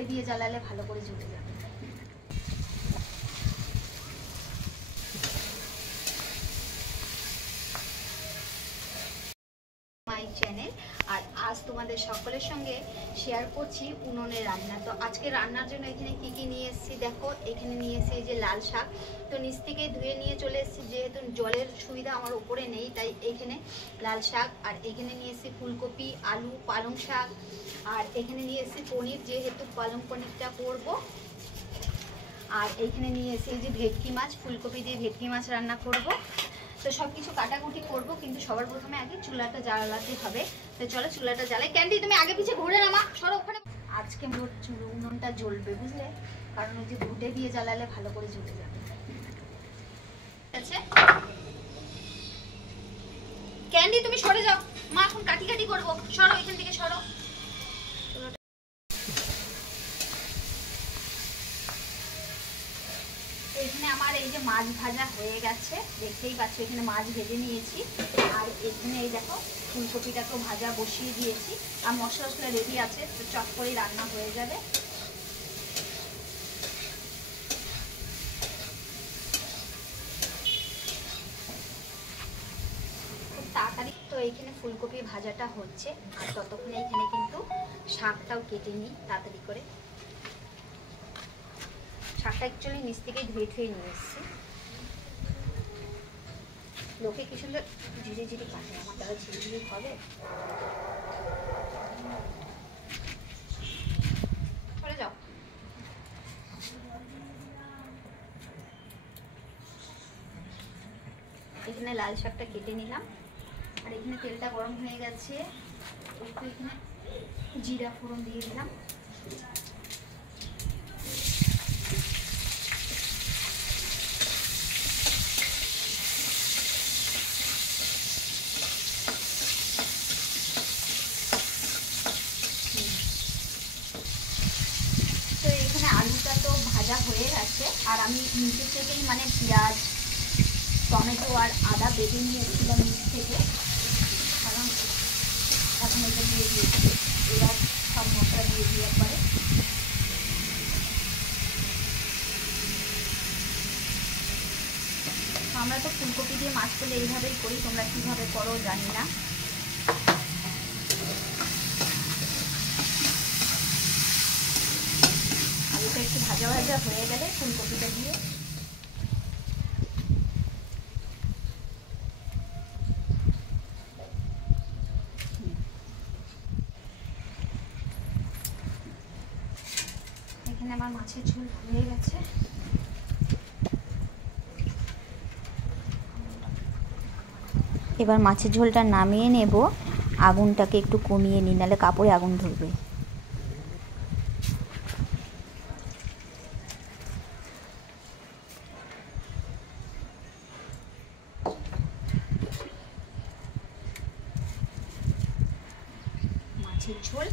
ঘুটে দিয়ে জ্বালালে ভালো করে জ্বলে যাবে। মাই চ্যানেল, আর আজ তোমাদের সকলের সঙ্গে শেয়ার করছি উনুনের রান্না। তো আজকে রান্নার জন্য এখানে কি কি নিয়ে এসেছি দেখো। এখানে নিয়ে এসেছি এই যে লাল শাক, তো নিচ থেকে ধুয়ে নিয়ে চলে এসেছি, যেহেতু জলের সুবিধা আমার উপরে নেই তাই এখানে লাল শাক। আর এখানে নিয়ে এসেছি ফুলকপি, আলু, পালং শাক। আর এখানে নিয়ে এসেছি পনির, যেহেতু পালং পনিরটা করব। আর এইখানে নিয়ে এসেছি এই যে ভেটকি মাছ, ফুলকপি দিয়ে ভেটকি মাছ রান্না করব। তো সব কিছু কাটাকুটি করবো, কিন্তু সবার প্রথমে আগে চুলাটা জ্বালাতে হবে। তো চলো চুলাটা জ্বালাই। ক্যান্ডি তুমি আগে পিছিয়ে ঘুরে নামা, সরো ওখানে। আজকে মোট উনুনটা জ্বলবে বুঝলে, কারণ ওই যে ঘুটে দিয়ে জ্বালালে ভালো করে জ্বলে যাবে। ঠিক আছে ক্যান্ডি তুমি সরে যাও, মা এখন কাটি কাটি করবো, সরো এখান থেকে সরো। এখানে আমার এই যে মাছ ভাজা হয়ে গেছে, দেখতেই পাচ্ছ এখানে মাছ ভেজে নিয়েছি। আর এখানে এই দেখো ফুলকপিটাকেও ভাজা বসিয়ে দিয়েছি, আর মশলা টশলা রেডি আছে, তো চট করেই রান্না হয়ে যাবে। খুব তাড়াতাড়ি। তো এইখানে ফুলকপি ভাজাটা হচ্ছে, আর ততক্ষণে এইখানে কিন্তু শাকটাও কেটে নিই তাড়াতাড়ি করে। শাকটা অ্যাকচুয়ালি নিচ থেকে ধুয়ে নিয়ে এসেছি। লোকে কি সুন্দর ঝিরি ঝিরি কাটে, আমার দ্বারা ঝিরি ঝিরি হবে? চলে যাও। এখানে লাল শাকটা কেটে নিলাম, আর এখানে তেলটা গরম হয়ে গেছে, একটু এখানে জিরা ফোড়ন দিয়ে দিলাম। আলুটা তো ভাজা হয়ে গেছে, আর আমি নিচে থেকেই মানে পেঁয়াজ, টমেটো আর আদা বেটে নিয়েছিলাম নিচ থেকে, কারণ এখন এটা দিয়ে দিয়েছি। এবার সব মশলা দিয়ে দিই একবারে। আমরা তো ফুলকপি দিয়ে মাছ করলে এইভাবেই করি, তোমরা কীভাবে করো জানি না। আলুটা একটু ভাজা ভাজা হয়ে গেলে ফুলকপিটা দিয়ে এখানে আমার মাছের ঝোল হয়ে গেছে। এবার মাছের ঝোলটা নামিয়ে নেব, আগুনটাকে একটু কমিয়ে নিই, নাহলে কাপড়ে আগুন ধরবে। মাছের ঝোল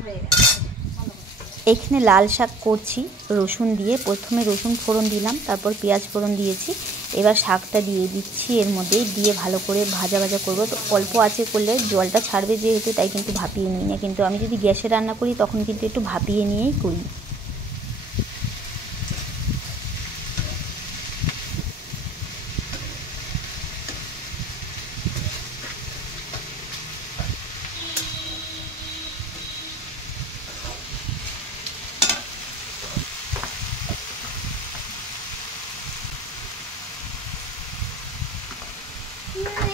হয়ে গেছে। এখানে লাল শাক করছি রসুন দিয়ে। প্রথমে রসুন ফোড়ন দিলাম, তারপর পেঁয়াজ ফোড়ন দিয়েছি। এবার শাকটা দিয়ে দিচ্ছি, এর মধ্যে দিয়ে ভালো করে ভাজা ভাজা করব। তো অল্প আঁচে করলে জলটা ছাড়বে যেহেতু, তাই কিন্তু ভাপিয়ে নিই না। কিন্তু আমি যদি গ্যাসে রান্না করি তখন কিন্তু একটু ভাপিয়ে নিয়েই করি।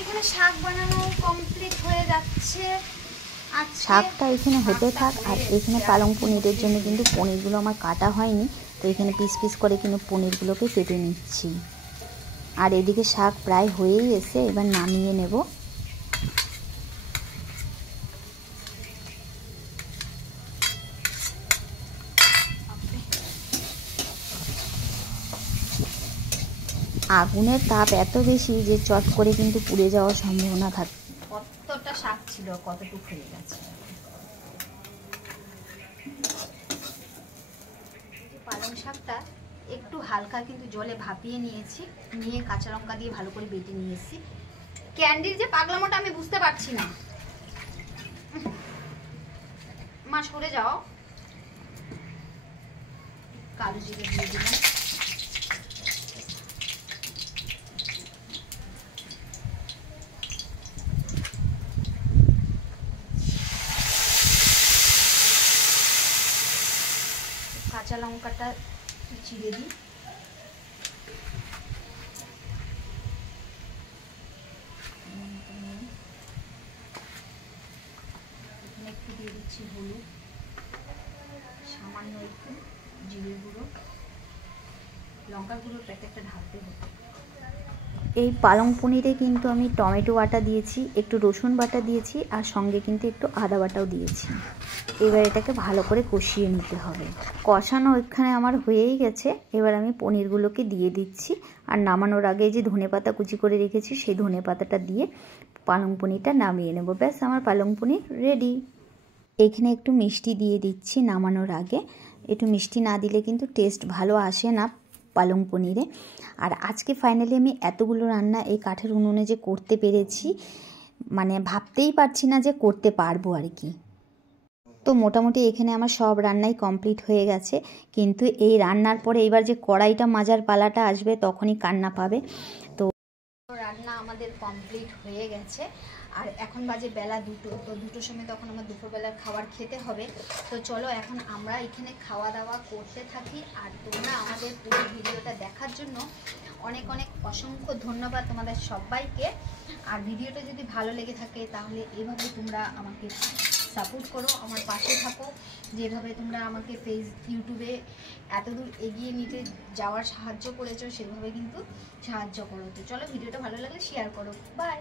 এখানে শাক বানানো কমপ্লিট হয়ে যাচ্ছে। শাকটা এখানে হতে থাক, আর এখানে পালং পনিরের জন্য কিন্তু পনিরগুলো আমার কাটা হয়নি, তো এখানে পিস পিস করে কিন্তু পনিরগুলোকে কেটে নিচ্ছি। আর এদিকে শাক প্রায় হয়েই এসে, এবার নামিয়ে নেব। আগুনের তাপ এত বেশি যে চট করে কিন্তু পুড়ে যাওয়ার সম্ভাবনা থাকে। কতটা শাক ছিল, কতটুকু হয়ে গেছে। পালং শাকটা একটু হালকা কিন্তু জলে ভাপিয়ে নিয়েছি, নিয়ে কাঁচা লঙ্কা দিয়ে ভালো করে বেটে নিয়েছি। ক্যান্ডির যে পাগলামোটা আমি বুঝতে পারছি না। মা সরে যাও। কালো জিরে দিয়ে দিলাম। কাঁচা লঙ্কাটা চিড়ে দিই। একটু দিয়ে দিচ্ছি হলুদ, সামান্য একটু জিরে গুঁড়ো, লঙ্কার গুঁড়োর প্যাকেটটা ঢালতে হতো। এই পালং পনিরে কিন্তু আমি টমেটো বাটা দিয়েছি, একটু রসুন বাটা দিয়েছি, আর সঙ্গে কিন্তু একটু আদা বাটাও দিয়েছি। এবার এটাকে ভালো করে কষিয়ে নিতে হবে। কষানো এখানে আমার হয়েই গেছে। এবার আমি পনিরগুলোকে দিয়ে দিচ্ছি, আর নামানোর আগে যে ধনেপাতা কুচি করে রেখেছি সেই ধনেপাতাটা দিয়ে পালং পনিরটা নামিয়ে নেব। ব্যাস, আমার পালং পনির রেডি। এখানে একটু মিষ্টি দিয়ে দিচ্ছি নামানোর আগে। একটু মিষ্টি না দিলে কিন্তু টেস্ট ভালো আসে না পালং পনিরে। আর আজকে ফাইনালি আমি এতগুলো রান্না এই কাঠের উনুনে যে করতে পেরেছি, মানে ভাবতেই পারছি না যে করতে পারবো আর কি। তো মোটামুটি এখানে আমার সব রান্নাই কমপ্লিট হয়ে গেছে, কিন্তু এই রান্নার পরে এবার যে কড়াইটা মাজার পালাটা আসবে তখনই কান্না পাবে। তো রান্না আমাদের কমপ্লিট হয়ে গেছে, আর এখন বাজে বেলা 2টো। তো 2টোর সময় তখন আমার দুপুরবেলার খাবার খেতে হবে। তো চলো এখন আমরা এখানে খাওয়া দাওয়া করতে থাকি। আর তোমরা আমাদের পুরো ভিডিওটা দেখার জন্য অনেক অনেক অসংখ্য ধন্যবাদ তোমাদের সবাইকে। আর ভিডিওটা যদি ভালো লেগে থাকে তাহলে এভাবে তোমরা আমাকে সাপোর্ট করো, আমার পাশে থাকো। যেভাবে তোমরা আমাকে ইউটিউবে এতদূর এগিয়ে নিতে যাওয়ার সাহায্য করেছো, সেভাবে কিন্তু সাহায্য করো। তো চলো, ভিডিওটা ভালো লাগলে শেয়ার করো। বাই।